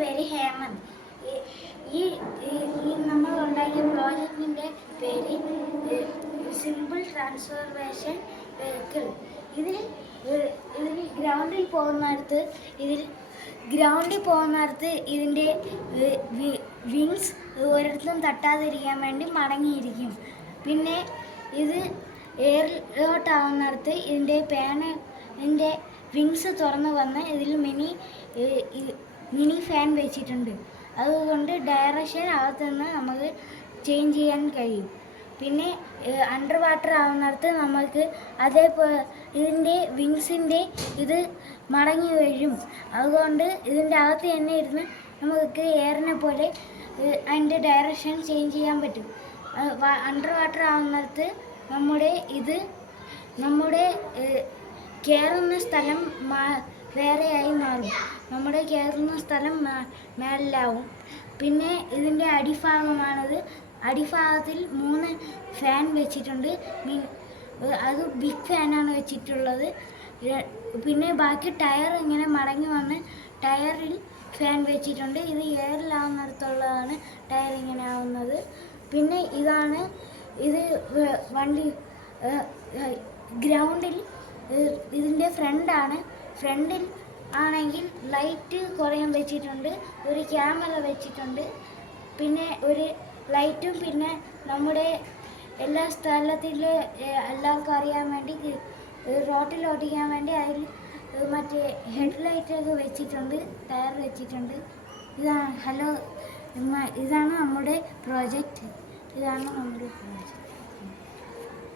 പേര് ഹേമന്ത്. ഈ നമ്മൾ ഉണ്ടാക്കിയ പ്രോജക്റ്റിൻ്റെ പേര് സിമ്പിൾ ട്രാൻസ്ഫോർമേഷൻ വെഹിക്കിൾ. ഇതിൽ ഗ്രൗണ്ടിൽ പോകുന്നിടത്ത് ഇതിൻ്റെ വിങ്സ് ഒരിടത്തും തട്ടാതിരിക്കാൻ വേണ്ടി മടങ്ങിയിരിക്കും. പിന്നെ ഇത് എയറിലോട്ടാവുന്നിടത്ത് ഇതിൻ്റെ വിങ്സ് തുറന്ന് വന്ന് ഇതിൽ മിനി ഫാൻ വെച്ചിട്ടുണ്ട്. അതുകൊണ്ട് ഡയറക്ഷൻ അകത്തുനിന്ന് നമുക്ക് ചേഞ്ച് ചെയ്യാൻ കഴിയും. പിന്നെ അണ്ടർ വാട്ടർ ആവുന്നിടത്ത് നമുക്ക് അതേപോലെ ഇതിൻ്റെ വിങ്സിൻ്റെ ഇത് മടങ്ങി വീഴും. അതുകൊണ്ട് ഇതിൻ്റെ അകത്ത് തന്നെ ഇരുന്ന് നമുക്ക് എയറിനെ പോലെ അതിൻ്റെ ഡയറക്ഷൻ ചേഞ്ച് ചെയ്യാൻ പറ്റും. അണ്ടർ വാട്ടർ ആവുന്നിടത്ത് നമ്മുടെ കയറുന്ന സ്ഥലം വേറെയായി മാറും. നമ്മുടെ കയറുന്ന സ്ഥലം മേളിലാവും. പിന്നെ ഇതിൻ്റെ അടിഭാഗത്തിൽ 3 ഫാൻ വെച്ചിട്ടുണ്ട്. അത് ബിഗ് ഫാനാണ് വെച്ചിട്ടുള്ളത്. പിന്നെ ബാക്കി ടയർ ഇങ്ങനെ മടങ്ങി വന്ന് ടയറിൽ ഫാൻ വെച്ചിട്ടുണ്ട്. ഇത് എയറിലാവുന്നിടത്തുള്ളതാണ് ടയർ ഇങ്ങനെ ആവുന്നത്. പിന്നെ ഇത് വണ്ടി ഗ്രൗണ്ടിൽ ഇതിൻ്റെ ഫ്രണ്ടിൽ ആണെങ്കിൽ ലൈറ്റ് കുറയാൻ വെച്ചിട്ടുണ്ട്. ഒരു ക്യാമറ വെച്ചിട്ടുണ്ട്. പിന്നെ ഒരു ലൈറ്റും പിന്നെ നമ്മുടെ എല്ലാ സ്ഥലത്തിലും എല്ലാവർക്കും അറിയാൻ വേണ്ടി റോട്ടിൽ ഓടിക്കാൻ വേണ്ടി അതിൽ മറ്റേ ഹെഡ്ലൈറ്റൊക്കെ വെച്ചിട്ടുണ്ട്. ടയർ വെച്ചിട്ടുണ്ട്. ഇതാണ് നമ്മുടെ പ്രോജക്റ്റ്.